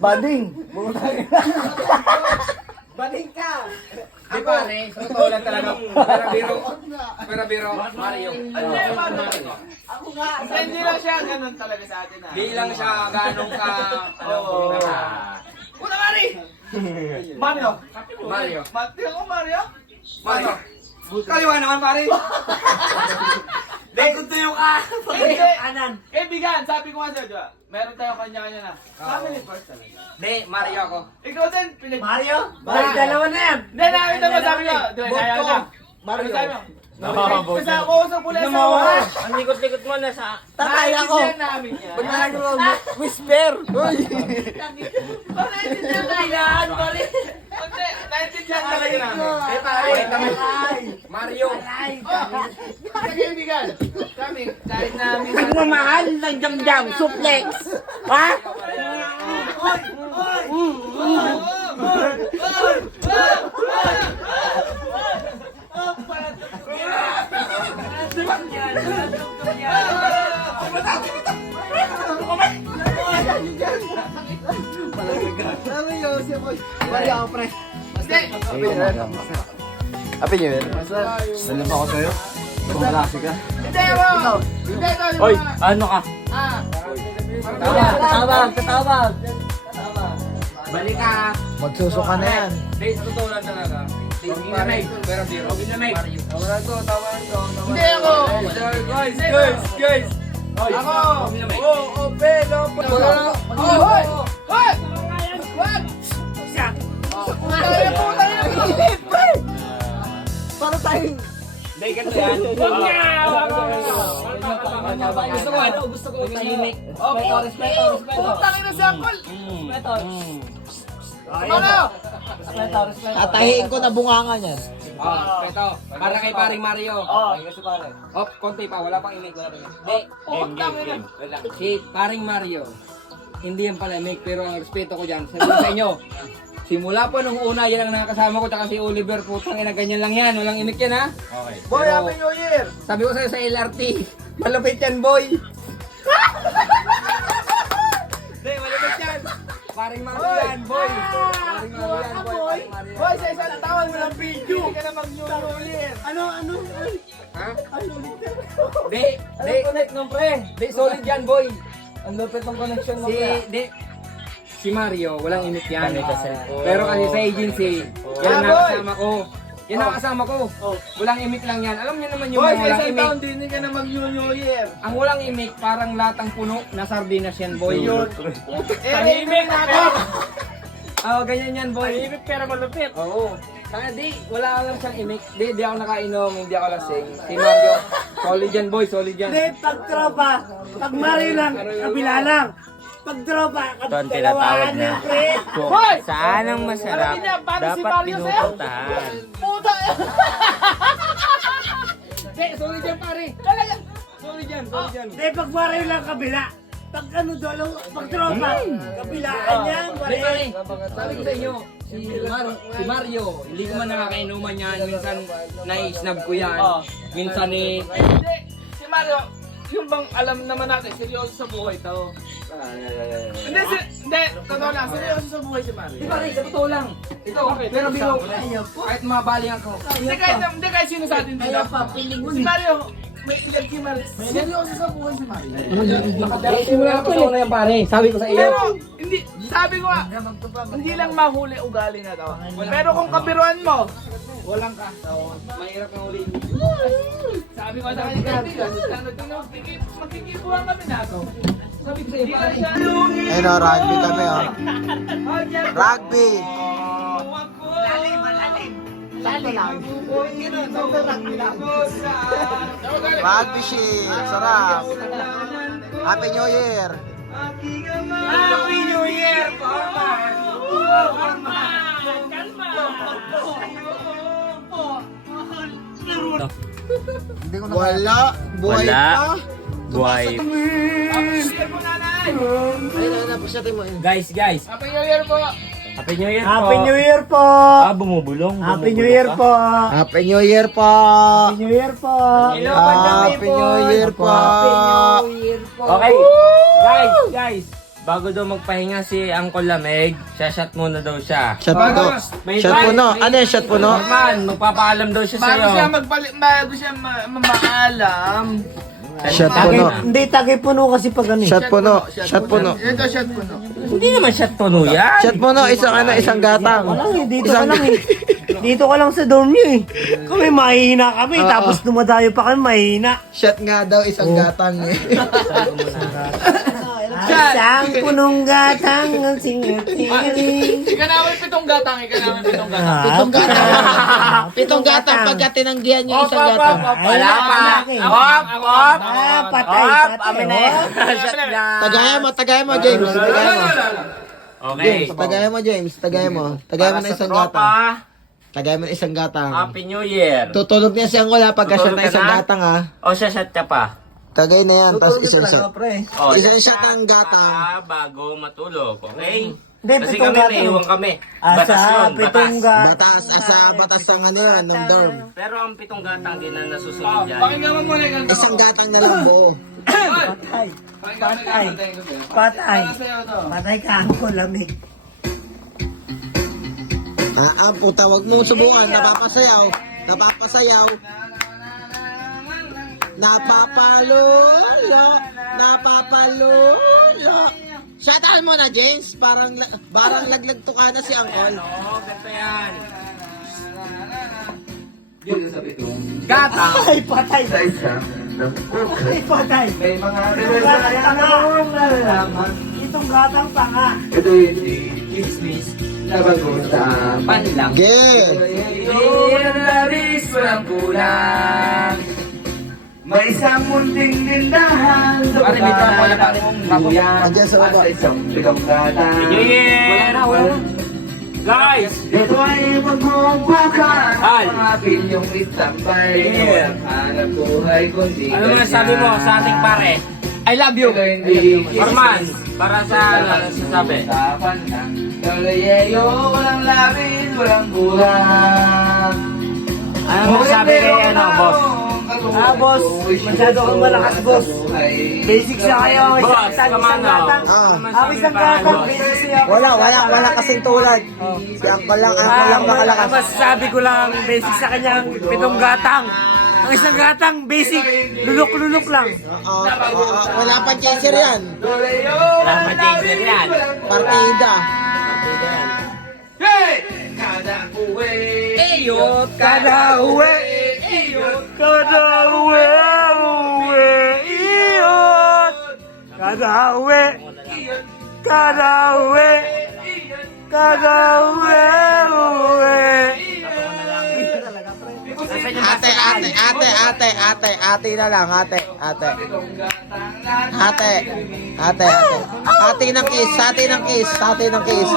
Bading. Bading ka! Di pare, sa totoo lang talaga. Pero biro, Mario. Ako nga! Hindi lang siya ganun talaga sa atin ah. Di lang siya ganong ka... Oo. Una Mari! Mario! Mario. Mati ako Mario? Mario. Kaliwa naman pare. Dahil kung tuyo ka! Hindi. Kanan! Kaibigan, sabi ko nga sa'yo, diba? Meron tayo kanya-kanya na. Family first talaga. Di, Mario ako. Ikaw din, Mario? Bakit dalawa na yan? Hindi, nakita mo, sabi ko. Diba, kaya ka. Mario. Ano sabi mo? Boto. Kasi ako sa pula sa asawa. Ang likot-likot mo na sa... Tatay ako! Naiintindihan namin yan. Ba't nalagro? Whisper. Uy. Naiintindihan na yan, pare! Hindi, naiintindihan talaga namin. Eh pare, kami. Mario. Kasi kaibigan, kami, kahit namin... Nagmamahal ng jam-jam, suplex! Ha? Ano yun? Mario ako, pre. Happy New Year. Salam ako sa'yo. Kumalasi ka. Hindi mo! Hindi ito, di ba? Oy, ano ka? Katawag! Balik ka. Magsusuka na yan. Di, sa totoo lang talaga. Di, ginamig. Pero biro. Ginamig. Hindi ako! Guys. Ako! Pelo. Hoy! Hoy! Wag! Tayo po tayo! Para tayong... Hindi, ganito yan. Wag nga! Gusto ko tahimik. Respeto! Putang ina si Uncle! Respeto! Tatahiin ko na bungangan yan. Ito. Para kay paring Mario. Kasi pare. Konti pa. Wala pang imig. Di. Game. Si paring Mario. Hindi yan pala imig. Pero ang respeto ko dyan. Sabi ko sa inyo. Simula po nung una, yan ang nakakasama ko. Tsaka si Oliver. Putang ina, ganyan lang yan. Walang imig yan ha. Okay. Boy, Happy New Year! Sabi ko sa'yo sa LRT. Malupit yan, boy. Hindi, malupit yan. Paring Mario yan, boy. Paring Mario yan, boy. Boy, sa isang tawag mo ng video! Hindi ka na mag-New Year! Ano? Ha? Di. Connect ng pre. Di, solid yan, boy. Ang lupit ng connection mo, pre. Si Mario, walang init yan. Pero kasi sa agency, yan ang nakasama ko. Yan ang nakasama ko. Walang imik lang yan. Alam niyo naman yung Boy, mga sa walang isang imik. taon din ka na mag-New Year! Ang walang imik, parang latang puno na sardinas yan, boy. Tahimik na ako! Oo, ganyan yan, boy. Tahimik pero malupit. Oo. Kaya wala lang siyang imik. Di ako nakainom, hindi ako lasing. Si Mario, solid yan, boy, solid yan. Hindi, pag tropa, pag Mario lang, kabila lang. Pag tropa, dalawahan na yung pre. Hoy! Saan ang masarap? Alam niya, paano si Dapat Mario sa'yo? pinupuntahan. Puta! Hindi, solid yan, pare. Talaga! Solid yan, solid yan. Hindi, pag Mario lang kabila. Pag ano dalawa, pag tropa, kabilaan yan, Hindi, pare. pare. Sabi ko sa inyo, si Mario, hindi ko man nakakainuman yan. Minsan, na-snub ko yan. Minsan Hindi, si Mario, yung bang alam naman natin, seryoso sa buhay to. Hindi, totoo lang, seryoso sa buhay si Mario. Di pare, sa totoo lang. Ito, pero biro, kahit mabaling ako. Hindi kahit sino sa atin dito. Si Mario, may ilag si Mario. Seryoso sa buhay si Mario. Simula ko sa una yan, pare. Sabi ko sa iyo. Pero, hindi, sabi ko nga, hindi lang mahuli ugali na to. Pero kung kabiruan mo, walang ka. Mahirap na uli. Sabi ko sa kanya, magkikibuhan kami na to. Sabi ko sa iyo, pare. Ayun o, rugby kami o. Rugby! Rugby shit! Sarap! Happy New Year! Happy New Year, Forman! Wala! Buhay Wala. pa! Buhay. Guys. Happy New Year po! Happy New Year po. Happy New Year po! Bumubulong. Happy New Year po! Happy New Year po! Happy New Year po! Happy New Year po! Okay. Guys. bago daw magpahinga si Uncle Lamig, shot muna daw siya. Shot puno. Shot puno. Ano yung shot puno? Norman, magpapaalam daw siya Bago sa'yo. siya bago siya mamaalam. Shot puno. Hindi, tagay puno kasi pag ano. Shot puno. Shot puno. Ito, shot puno. Hindi naman shot puno yan. Shot puno. Isang gatang. Walang eh, dito ka lang eh. Dito ka lang sa dorm niyo eh. Kami mahina kami, tapos dumadayo pa kami mahina. Shot nga daw, isang gatang eh. Isang punong gatang ang singat-singaling. Ika namin pitong gatang. Pitong gatang. Pagka tinanggihan niya isang gatang. Wala pa. Patay. Amin na yan. Shot na. Tagayan mo, James. Tagayan mo. Okay. Tagayan mo, James. Tagayan mo. Tagayan mo na isang gatang. Tagayan mo na isang gatang. Happy New Year. Tutulog niya siyang wala pagka shot Tutulog na ka isang na? gatang ha. O, shot ka pa. Tagay na yan, tapos isang shot. O, Isang shot ng gatang. bago matulog, okay? Hindi, Kasi pitong kami, gatang. may iwan kami. Asa, Batas yun, pitong batas. gatang. Batas, batas ng ano yun, ng dorm. Pero ang pitong gatang din na nasusunod dyan. Pakinggan mo muna yung Isang gatang na lang buo. Patay. Patay. Patay ka ako lamig. Puta, wag mo subukan. Napapasayaw. Napapalolo. Shotaan mo na, James. Parang laglag to ka na si Uncle. Oo, ganito yan. Gatang. Ay, patay. Ay, patay. May mga Itong gatang tanga. Ito yung chismis na pag-usapan lang. Yeah. Yung labis walang kulang. May isang munting lindahan sa buyan. Andiyan sa baba. At isang bigang gatang. New Year! Guys! Ito ay magbubukan Al. ang aking yung itambay. Yeah. Hanap buhay kundi Ano naman sabi mo sa ating pare? I love you. Norman, para sa sasabi. Tapan lang. Galayeyo, walang labis, walang bulang. Ano masabi kay boss? Boss, masyado kang malakas, boss. Basic sa kayo. Boss, Isang kamano? gatang. Isang gatang, basic siya. Wala kasing tulad. Si Uncle lang makalakas. Masasabi ko lang, basic sa kanya, pitong gatang. Ang isang gatang, basic, lulok-lulok lang. Wala pang chaser yan. Wala pa chaser yan. Partida. Hey! Kada uwi. Eyot! Kada uwi, kada uwi, iyot. Kada uwi, kada uwi, Ate na lang, ate. Ate ng kiss.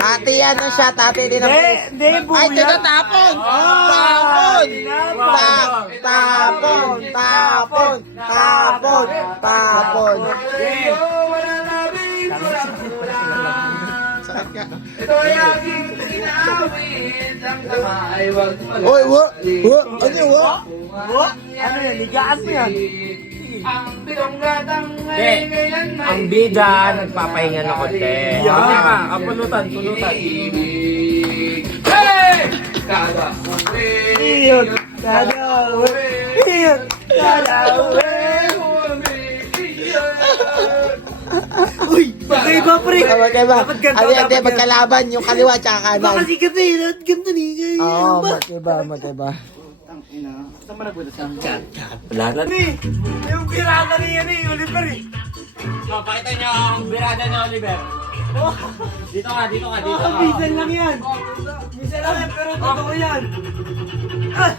Ate yan ang shot, ate din ang kiss. Hindi, Ay, buya. tiga tapon! Tapon! Sakit ka. Ito ay aking sinawit. Ang tama ay wag Oy, ano yun, Ano yan, ligaan mo yan. Ang pitong gatang Hindi. ay ngayon may Ang bida, nagpapahinga na konti. Tama, pulutan. Hey! Kada uwi. Iyot, kada uwi, iyot, kada uwi. Uy, magkaiba pre. Dapat ganito, dapat magkalaban yung kaliwa tsaka Baka kanan. kasi kasi, ganito ni. Oo, magkaiba. Wala na. Yung pirata niya ni Oliver eh. Pakita niyo ang birada ni Oliver. Dito ka. Minsan lang yan. Minsan lang yan, pero totoo yan. Ah!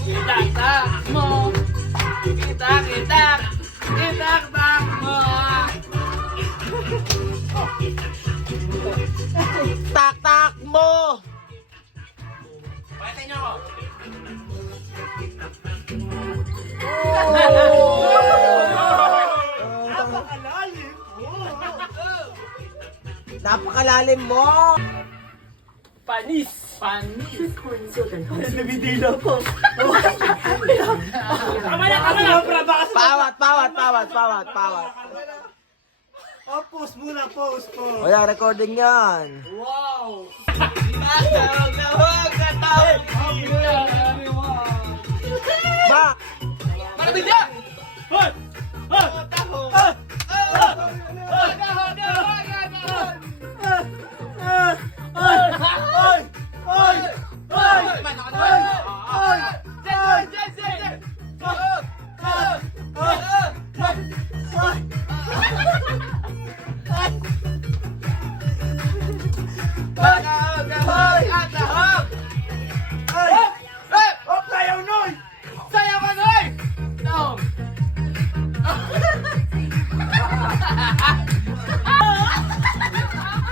Kita mo. Kita mo. Tak mo! Pakita niyo ako. Napakalalim mo! Panis! Panis. Nabidilo ko. Tama na. Pawat. Oh, post muna, post. Wala, recording yan. Ba? Marabidya!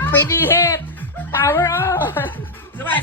Pinihit! Power on! Sabay!